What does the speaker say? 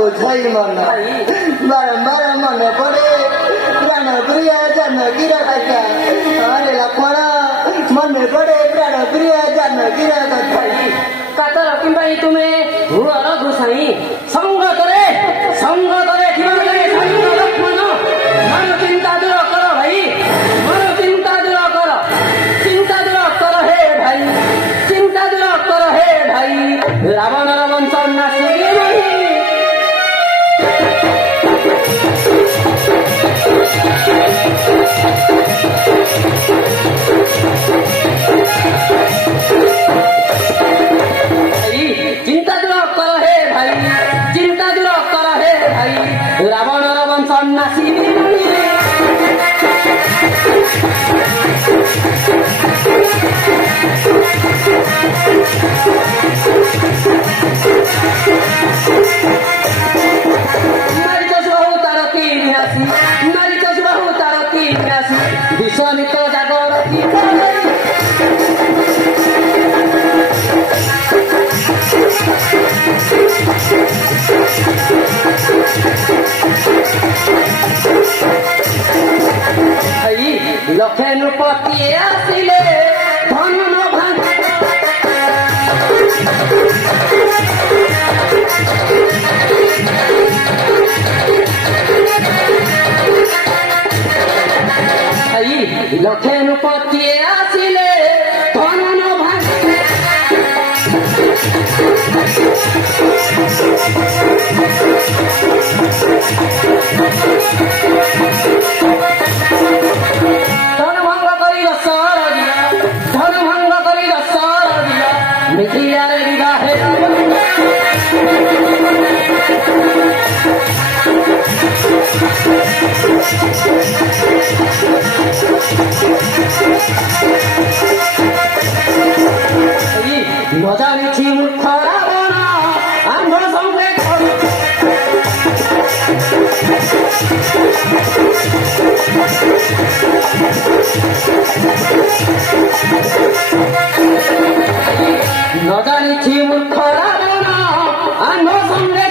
ବୁଝାଇ ମନ ବାରମ୍ବାର ମନେ ପଡେ ପ୍ରାଣ ପ୍ରିୟ ଜାନକୀର କଥା ହରେ ଲକ୍ଷ୍ମଣ ମନେ ପଡେ ପ୍ରାଣ ପ୍ରିୟ ଜାନକୀର କଥା କାତର କିମ୍ବା ତୁମେ ଭୁଅର ଗୋସାଇଁ ସଙ୍ଗ କରେ ଲକ୍ଷ୍ମଣ ମନ ଚିନ୍ତା ଦୂର କର ଭାଇ ମନ ଚିନ୍ତା ଦୂର କର হে ভাই চিন্তা দূর কর হে ভাই রাবণর বংশ নাশিবে চিন্তা দূর কর হে ভাই চিন্তা দূর কর হে ভাই রাবণর বংশ নাশিবে বিশ্বমিত জাগর লক্ষে নৃপতি আসিলে ধন ভাঙ লক্ষে নৃপতি আসিলে ধন ভাঙ ধন ভঙ্গ করি রসর দিয়া ধন ভঙ্গ করি রসর দিয়া মিথিয়ার বিবাহে নজানিছি মূর্খ রাবণ আম্ভ সঙ্গে নজানিছি মূর্খ রাবণ আম্ভ সঙ্গে